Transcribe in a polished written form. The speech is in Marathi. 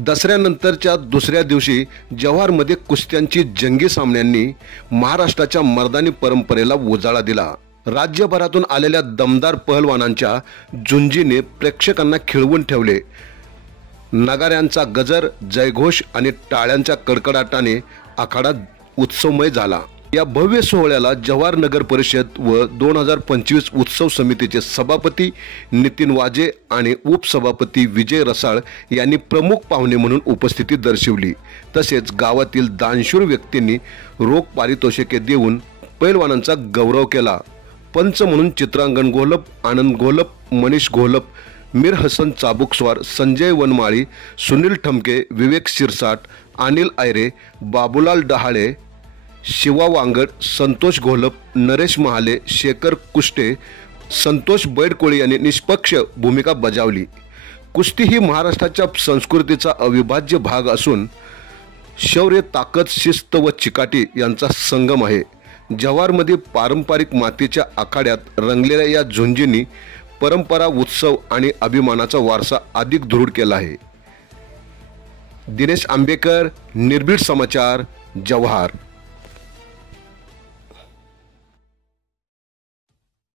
दसऱ्यानंतरच्या दुसऱ्या दिवशी जव्हारमध्ये कुस्त्यांची जंगी सामन्यांनी महाराष्ट्राच्या मर्दानी परंपरेला उजाळा दिला। राज्यभरातून आलेल्या दमदार पहलवानांच्या झुंजीने प्रेक्षकांना खिळवून ठेवले। नगाऱ्यांचा गजर, जयघोष आणि टाळ्यांच्या कडकडाटाने आखाडा उत्सवमय झाला। या भव्य सोहळ्याला जव्हार नगर परिषद व 2025 उत्सव समितीचे सभापती नितीन वाजे आणि उपसभापती विजय रसाळ यांनी प्रमुख पाहुणे म्हणून उपस्थिती दर्शवली। तसेच गावातील दानशूर व्यक्तींनी रोख पारितोषिके देऊन पैलवानांचा गौरव केला। पंच म्हणून चित्रांगण घोलप, आनंद घोलप, मनीष घोलप, मीर हसन चाबुकस्वार, संजय वनमाळी, सुनील ठमके, विवेक शिरसाट, अनिल आयरे, बाबूलाल डहाळे, शिवा वांगड, संतोष घोलप, नरेश महाले, शेखर कुष्टे, संतोष बैडकोळी यांनी निष्पक्ष भूमिका बजावली। कुस्ती ही महाराष्ट्राच्या संस्कृतीचा अविभाज्य भाग असून शौर्य, ताकद, शिस्त व चिकाटी यांचा संगम आहे। जव्हारमध्ये पारंपरिक मातीच्या आखाड्यात रंगलेल्या या झुंजींनी परंपरा, उत्सव आणि अभिमानाचा वारसा अधिक दृढ केला आहे। दिनेश आंबेकर, निर्भीड समाचार, जव्हार।